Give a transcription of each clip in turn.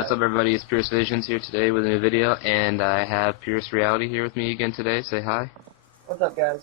what's up, everybody? It's Pierce Visions here today with a new video, and I have Pierce Reality here with me again today. Say hi. What's up, guys?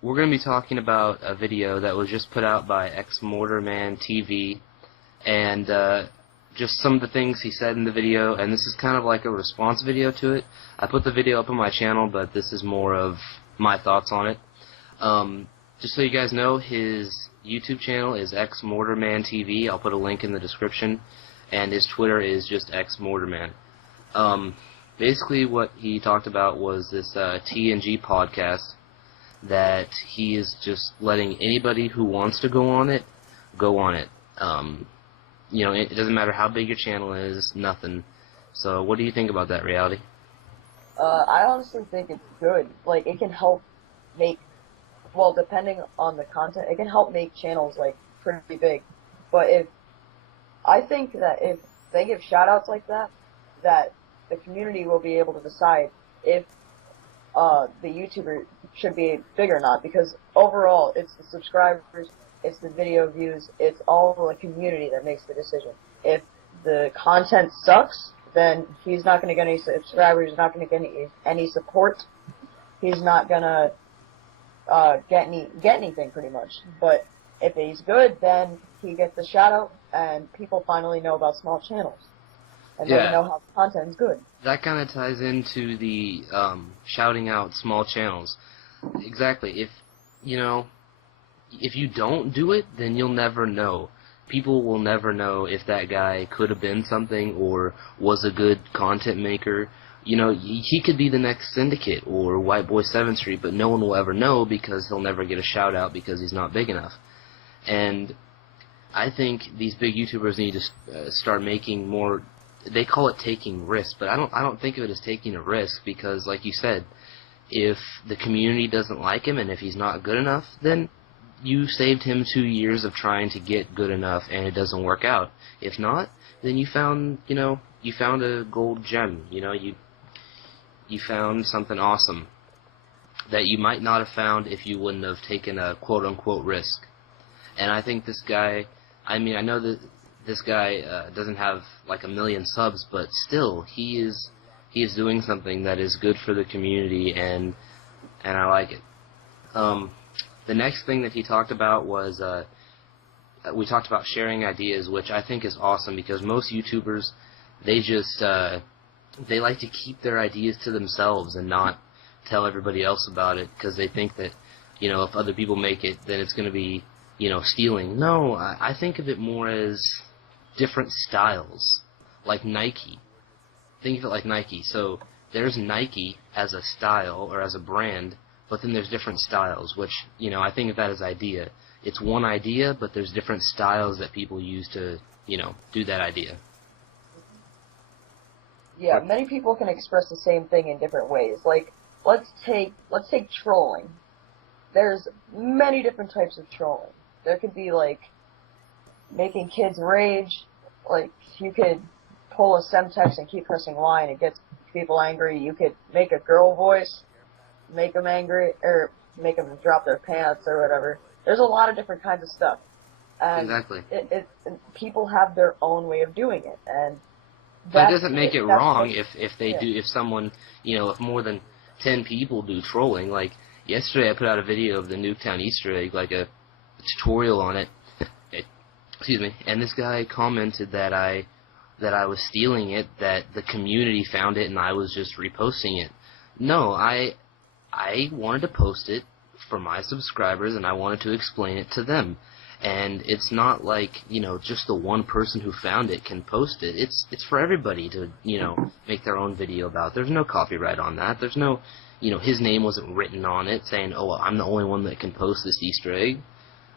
We're going to be talking about a video that was just put out by xMORTAMANTV, and just some of the things he said in the video, and this is kind of like a response video to it. I put the video up on my channel, but this is more of my thoughts on it. Just so you guys know, his YouTube channel is xMORTAMANTV. I'll put a link in the description, and his Twitter is just xMORTAMAN. Basically, what he talked about was this TNG podcast that he is just letting anybody who wants to go on it, go on it. You know, it doesn't matter how big your channel is, nothing. So, what do you think about that, Reality? I honestly think it's good. Like, it can help make, well, depending on the content, it can help make channels, like, pretty big. But I think that if they give shoutouts like that, that the community will be able to decide if the YouTuber should be big or not, because overall, it's the subscribers, it's the video views, it's all the community that makes the decision. If the content sucks, then he's not going to get any subscribers, he's not going to get any support, he's not going to get anything, pretty much. But if he's good, then he gets a shout out, and people finally know about small channels. And then you know how the content's good. That kind of ties into the shouting out small channels. Exactly. If you don't do it, then you'll never know. People will never know if that guy could have been something or was a good content maker. You know, he could be the next Syndicate or White Boy 7th Street, but no one will ever know because he'll never get a shout out because he's not big enough. And I think these big YouTubers need to start making more. They call it taking risks, but I don't think of it as taking a risk, because, like you said, if the community doesn't like him and if he's not good enough, then you saved him 2 years of trying to get good enough and it doesn't work out. If not, then you found a gold gem. You found something awesome that you might not have found if you wouldn't have taken a quote-unquote risk. And I think this guy, I know that this guy doesn't have like 1 million subs, but still, he is doing something that is good for the community, and I like it. The next thing that he talked about was we talked about sharing ideas, which I think is awesome, because most YouTubers, they just they like to keep their ideas to themselves and not tell everybody else about it, because they think that, if other people make it, then it's going to be, stealing. No, I think of it more as different styles, like Nike. Think of it like Nike. So there's Nike as a style or as a brand, but then there's different styles, which, I think of that as idea. It's one idea, but there's different styles that people use to, do that idea. Yeah, many people can express the same thing in different ways. Like, let's take trolling. There's many different types of trolling. There could be, like, making kids rage. Like, you could pull a semtex and keep pressing Y and it gets people angry. You could make a girl voice, make them angry, or make them drop their pants or whatever. There's a lot of different kinds of stuff. And exactly. People have their own way of doing it, and that doesn't make it wrong if someone, if more than 10 people do trolling. Like, yesterday I put out a video of the Nuketown Easter egg, like a tutorial on it. Excuse me. And this guy commented that I was stealing it, that the community found it, and I was just reposting it. No, I wanted to post it for my subscribers, and I wanted to explain it to them. And it's not like, just the one person who found it can post it. It's for everybody to, make their own video about. There's no copyright on that. There's no, his name wasn't written on it saying, oh, well, I'm the only one that can post this Easter egg.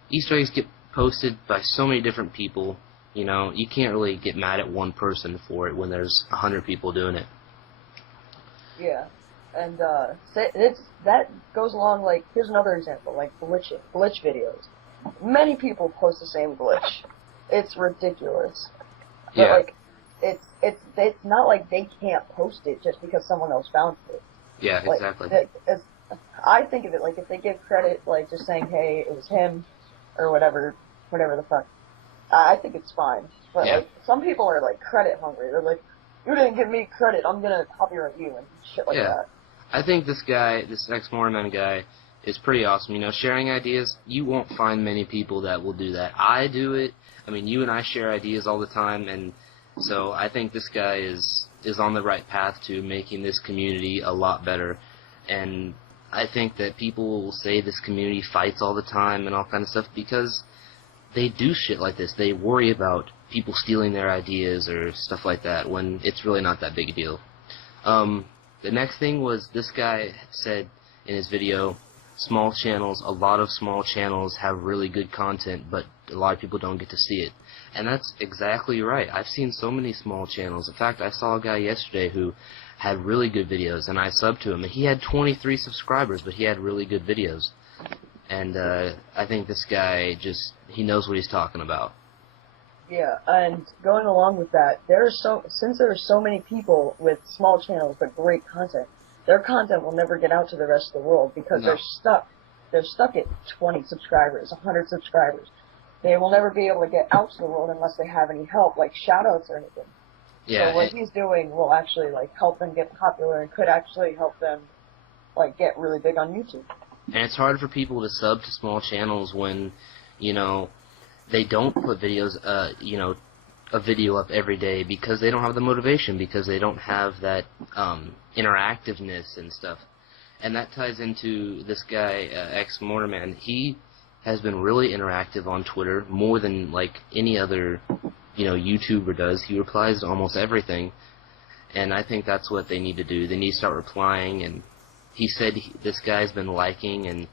Easter eggs get posted by so many different people. You can't really get mad at one person for it when there's 100 people doing it. Yeah, and that goes along, like, here's another example, like glitch videos. Many people post the same glitch. It's ridiculous. But, yeah. Like, it's not like they can't post it just because someone else found it. Yeah, like, exactly. I think of it like, if they give credit, like, just saying, hey, it was him, or whatever the fuck. I think it's fine. But Yeah. like some people are like credit hungry. They're like, you didn't give me credit, I'm gonna copyright you and shit like Yeah. that. I think this guy, this xMORTAMANTV guy, is pretty awesome. You know, sharing ideas, you won't find many people that will do that. I do it. I mean, you and I share ideas all the time, and so I think this guy is on the right path to making this community a lot better. And I think that people will say this community fights all the time and all kind of stuff because they do shit like this. They worry about people stealing their ideas or stuff like that when it's really not that big a deal. The next thing was this guy said in his video, small channels, a lot of small channels have really good content, but a lot of people don't get to see it. And that's exactly right. I've seen so many small channels. In fact, I saw a guy yesterday who had really good videos, and I subbed to him, and he had 23 subscribers, but he had really good videos. And I think this guy he knows what he's talking about. Yeah, and going along with that, since there are so many people with small channels but great content, their content will never get out to the rest of the world because No. they're stuck at 20 subscribers, 100 subscribers. They will never be able to get out to the world unless they have any help, like shoutouts or anything. Yeah. So what he's doing will actually like help them get popular and could actually help them like get really big on YouTube. And it's hard for people to sub to small channels when, you know, they don't put videos, a video up every day because they don't have the motivation, because they don't have that interactiveness and stuff. And that ties into this guy, xMORTAMANTV. He has been really interactive on Twitter, more than like any other, YouTuber does. He replies to almost everything, and I think that's what they need to do. They need to start replying, and he said this guy's been liking and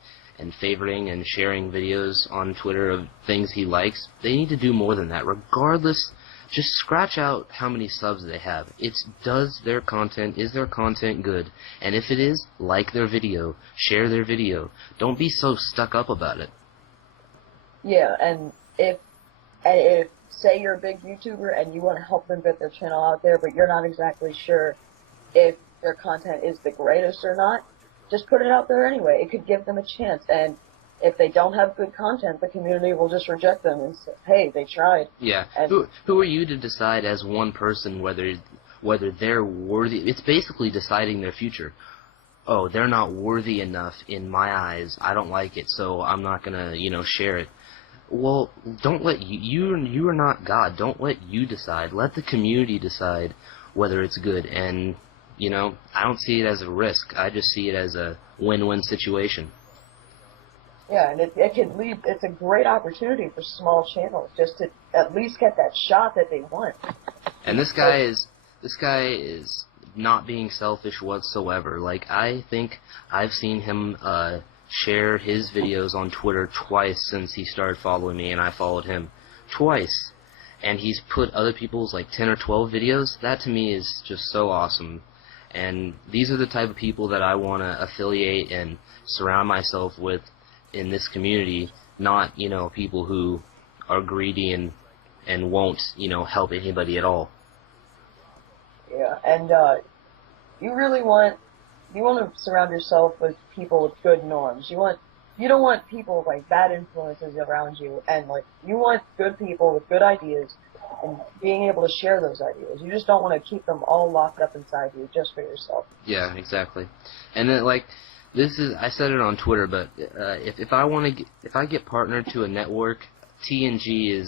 favoriting and sharing videos on Twitter of things he likes. They need to do more than that. Regardless, just scratch out how many subs they have. Is their content good? And if it is, like their video, share their video. Don't be so stuck up about it. Yeah, and if say you're a big YouTuber and you want to help them get their channel out there, but you're not exactly sure if their content is the greatest or not, just put it out there anyway. It could give them a chance, and if they don't have good content, the community will just reject them and say, hey, they tried. Yeah. And who are you to decide as one person whether they're worthy? It's basically deciding their future. Oh, they're not worthy enough in my eyes. I don't like it, so I'm not gonna, share it. Well, don't let you are not God. Don't let you decide. Let the community decide whether it's good. And I don't see it as a risk. I just see it as a win-win situation. yeah, and it's a great opportunity for small channels just to at least get that shot that they want. And this guy is not being selfish whatsoever. Like, I think I've seen him share his videos on Twitter twice since he started following me, and I followed him twice. And he's put other people's like 10 or 12 videos. That to me is just so awesome. And these are the type of people that I want to affiliate and surround myself with in this community, not, people who are greedy and won't, help anybody at all. Yeah, and you want to surround yourself with people with good norms. You don't want people with like bad influences around you, and like you want good people with good ideas and being able to share those ideas. You just don't want to keep them all locked up inside you just for yourself. Yeah, exactly. And then I said it on Twitter, but if I get partnered to a network, TNG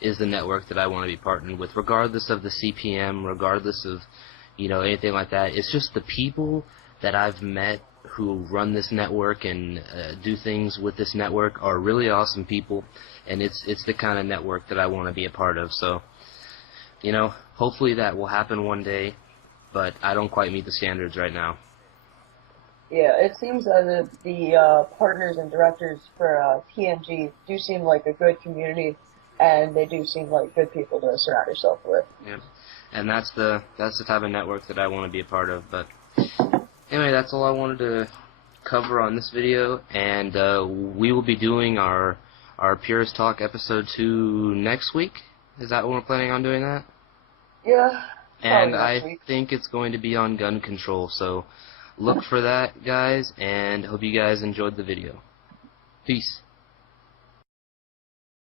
is the network that I want to be partnered with, regardless of the CPM, regardless of anything like that. It's just the people that I've met who run this network and do things with this network are really awesome people, and it's the kind of network that I want to be a part of. So, hopefully that will happen one day, but I don't quite meet the standards right now. Yeah, it seems as if the partners and directors for TNG do seem like a good community, and they do seem like good people to surround yourself with. Yeah, and that's the type of network that I want to be a part of. But anyway, that's all I wanted to cover on this video, and we will be doing our Purist Talk episode 2 next week. Is that when we're planning on doing that? Yeah. And I think it's going to be on gun control, so look for that, guys, and hope you guys enjoyed the video. Peace.